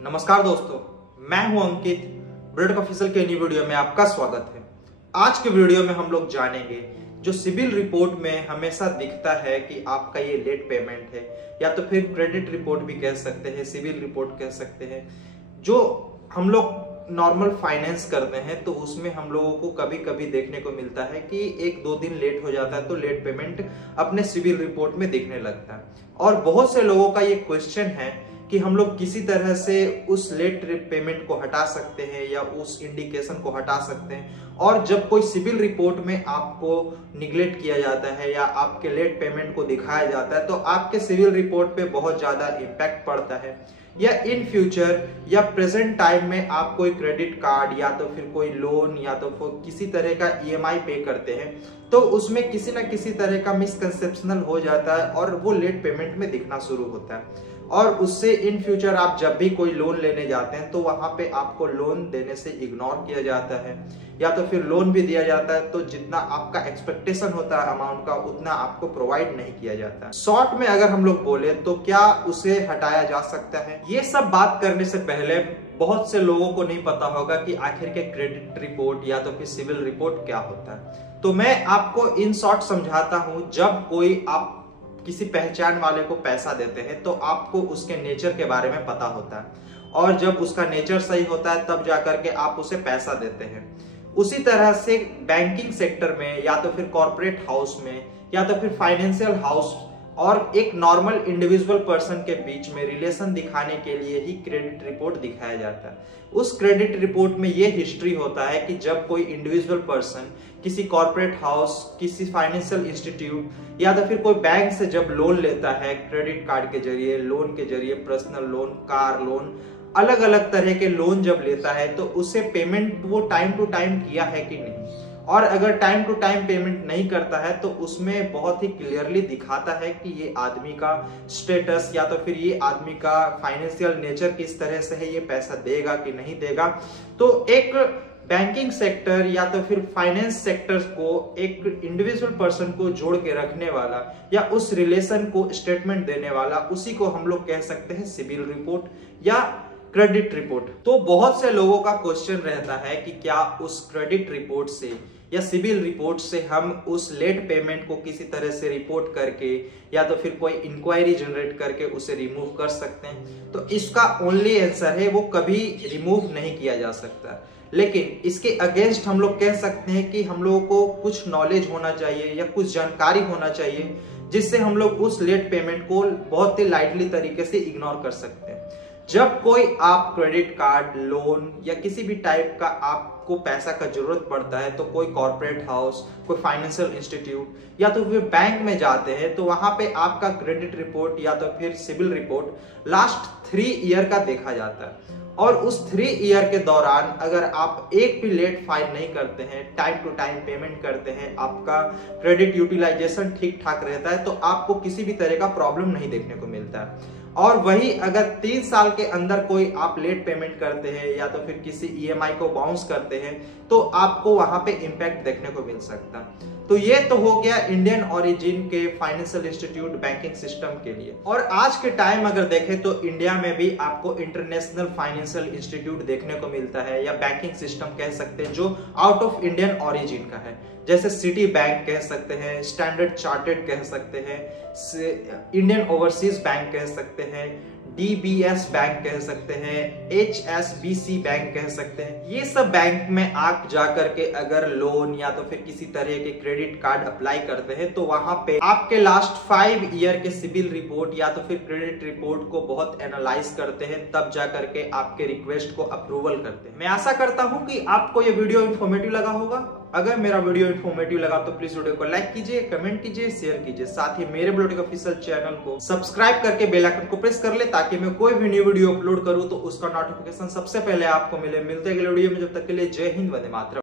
नमस्कार दोस्तों, मैं हूं अंकित। ब्रेड ऑफिशियल के न्यू वीडियो में आपका स्वागत है। आज के वीडियो में हम लोग जानेंगे जो सिविल रिपोर्ट में हमेशा दिखता है कि आपका ये लेट पेमेंट है, या तो फिर क्रेडिट रिपोर्ट भी कह सकते हैं, सिविल रिपोर्ट कह सकते हैं। जो हम लोग नॉर्मल फाइनेंस करते हैं तो उसमें हम लोगों को कभी कभी देखने को मिलता है कि एक दो दिन लेट हो जाता है तो लेट पेमेंट अपने सिविल रिपोर्ट में दिखने लगता है। और बहुत से लोगों का ये क्वेश्चन है कि हम लोग किसी तरह से उस लेट पेमेंट को हटा सकते हैं या उस इंडिकेशन को हटा सकते हैं। और जब कोई सिविल रिपोर्ट में आपको निगलेक्ट किया जाता है या आपके लेट पेमेंट को दिखाया जाता है तो आपके सिविल रिपोर्ट पे बहुत ज्यादा इम्पैक्ट पड़ता है। या इन फ्यूचर या प्रेजेंट टाइम में आप कोई क्रेडिट कार्ड या तो फिर कोई लोन या तो फिर किसी तरह का ईएमआई पे करते हैं तो उसमें किसी ना किसी तरह का मिसकंसेप्शनल हो जाता है और वो लेट पेमेंट में दिखना शुरू होता है। और उससे इन फ्यूचर आप जब भी कोई लोन लेने जाते हैं तो वहां पे आपको लोन देने से इग्नोर किया जाता है, या तो फिर लोन भी दिया जाता है तो जितना आपका एक्सपेक्टेशन होता है अमाउंट का उतना आपको प्रोवाइड नहीं किया जाता है। शॉर्ट में अगर हम लोग बोले तो क्या उसे हटाया जा सकता है? ये सब बात करने से पहले बहुत से लोगों को नहीं पता होगा कि आखिर के क्रेडिट रिपोर्ट या तो फिर सिविल रिपोर्ट क्या होता है। तो मैं आपको इन शॉर्ट समझाता हूं। जब कोई आप किसी पहचान वाले को पैसा देते हैं तो आपको उसके नेचर के बारे में पता होता है, और जब उसका नेचर सही होता है तब जाकर के आप उसे पैसा देते हैं। उसी तरह से बैंकिंग सेक्टर में या तो फिर कॉर्पोरेट हाउस में या तो फिर फाइनेंशियल हाउस और एक नॉर्मल इंडिविजुअल पर्सन के बीच में रिलेशन दिखाने के लिए ही क्रेडिट रिपोर्ट दिखाया जाता है। उस क्रेडिट रिपोर्ट में ये हिस्ट्री होता है कि जब कोई इंडिविजुअल पर्सन किसी कॉर्पोरेट हाउस, किसी फाइनेंशियल इंस्टीट्यूट या तो फिर कोई बैंक से जब लोन लेता है, क्रेडिट कार्ड के जरिए, लोन के जरिए, पर्सनल लोन, कार लोन, अलग अलग तरह के लोन जब लेता है तो उसे पेमेंट वो टाइम टू टाइम किया है कि नहीं। और अगर टाइम टू टाइम पेमेंट नहीं करता है तो उसमें बहुत ही क्लियरली दिखाता है कि ये आदमी का स्टेटस या तो फिर ये आदमी का फाइनेंशियल नेचर किस तरह से है, ये पैसा देगा कि नहीं देगा। तो एक बैंकिंग सेक्टर या तो फिर फाइनेंस सेक्टर को एक इंडिविजुअल पर्सन को जोड़ के रखने वाला या उस रिलेशन को स्टेटमेंट देने वाला, उसी को हम लोग कह सकते हैं सिविल रिपोर्ट या क्रेडिट रिपोर्ट। तो बहुत से लोगों का क्वेश्चन रहता है कि क्या उस क्रेडिट रिपोर्ट से या सिविल रिपोर्ट से हम उस लेट पेमेंट को किसी तरह से रिपोर्ट करके या तो फिर कोई इंक्वायरी जनरेट करके उसे रिमूव कर सकते हैं? तो इसका ओनली आंसर है वो कभी रिमूव नहीं किया जा सकता। लेकिन इसके अगेंस्ट हम लोग कह सकते हैं कि हम लोगों को कुछ नॉलेज होना चाहिए या कुछ जानकारी होना चाहिए जिससे हम लोग उस लेट पेमेंट को बहुत ही लाइटली तरीके से इग्नोर कर सकते हैं। जब कोई आप क्रेडिट कार्ड, लोन या किसी भी टाइप का आपको पैसा का जरूरत पड़ता है तो कोई कॉर्पोरेट हाउस, कोई फाइनेंशियल इंस्टीट्यूट या तो फिर बैंक में जाते हैं तो वहां पे आपका क्रेडिट रिपोर्ट या तो फिर सिविल रिपोर्ट लास्ट 3 ईयर का देखा जाता है। और उस 3 ईयर के दौरान अगर आप एक भी लेट फाइल नहीं करते हैं, टाइम टू टाइम पेमेंट करते हैं, आपका क्रेडिट यूटिलाइजेशन ठीक ठाक रहता है तो आपको किसी भी तरह का प्रॉब्लम नहीं देखने को मिलता है। और वही अगर 3 साल के अंदर कोई आप लेट पेमेंट करते हैं या तो फिर किसी ईएमआई को बाउंस करते हैं तो आपको वहां पे इंपैक्ट देखने को मिल सकता है। तो ये तो हो गया इंडियन ओरिजिन के फाइनेंशियल इंस्टीट्यूट बैंकिंग सिस्टम के लिए। और आज के टाइम अगर देखें तो इंडिया में भी आपको इंटरनेशनल फाइनेंशियल इंस्टीट्यूट देखने को मिलता है या बैंकिंग सिस्टम कह सकते हैं जो आउट ऑफ इंडियन ओरिजिन का है। जैसे सिटी बैंक कह सकते हैं, स्टैंडर्ड चार्टर्ड कह सकते हैं, इंडियन ओवरसीज बैंक कह सकते हैं, डीबीएस बैंक कह सकते हैं, एचएसबीसी बैंक कह सकते हैं। ये सब बैंक में आप जाकर के अगर लोन या तो फिर किसी तरह के क्रेडिट कार्ड अप्लाई करते हैं तो वहां पे आपके लास्ट 5 ईयर के सिविल रिपोर्ट या तो फिर क्रेडिट रिपोर्ट को बहुत एनालाइज करते हैं, तब जाकर के आपके रिक्वेस्ट को अप्रूवल करते हैं। मैं आशा करता हूं कि आपको ये वीडियो इन्फॉर्मेटिव लगा होगा। अगर मेरा वीडियो इन्फॉर्मेटिव लगा तो प्लीज वीडियो को लाइक कीजिए, कमेंट कीजिए, शेयर कीजिए। साथ ही मेरे ब्लॉटिक ऑफिशियल चैनल को सब्सक्राइब करके बेल आइकन को प्रेस कर ले ताकि मैं कोई भी न्यू वीडियो अपलोड करूं तो उसका नोटिफिकेशन सबसे पहले आपको मिले। मिलते हैं अगले वीडियो में, जब तक के लिए जय हिंद, वंदे मातरम।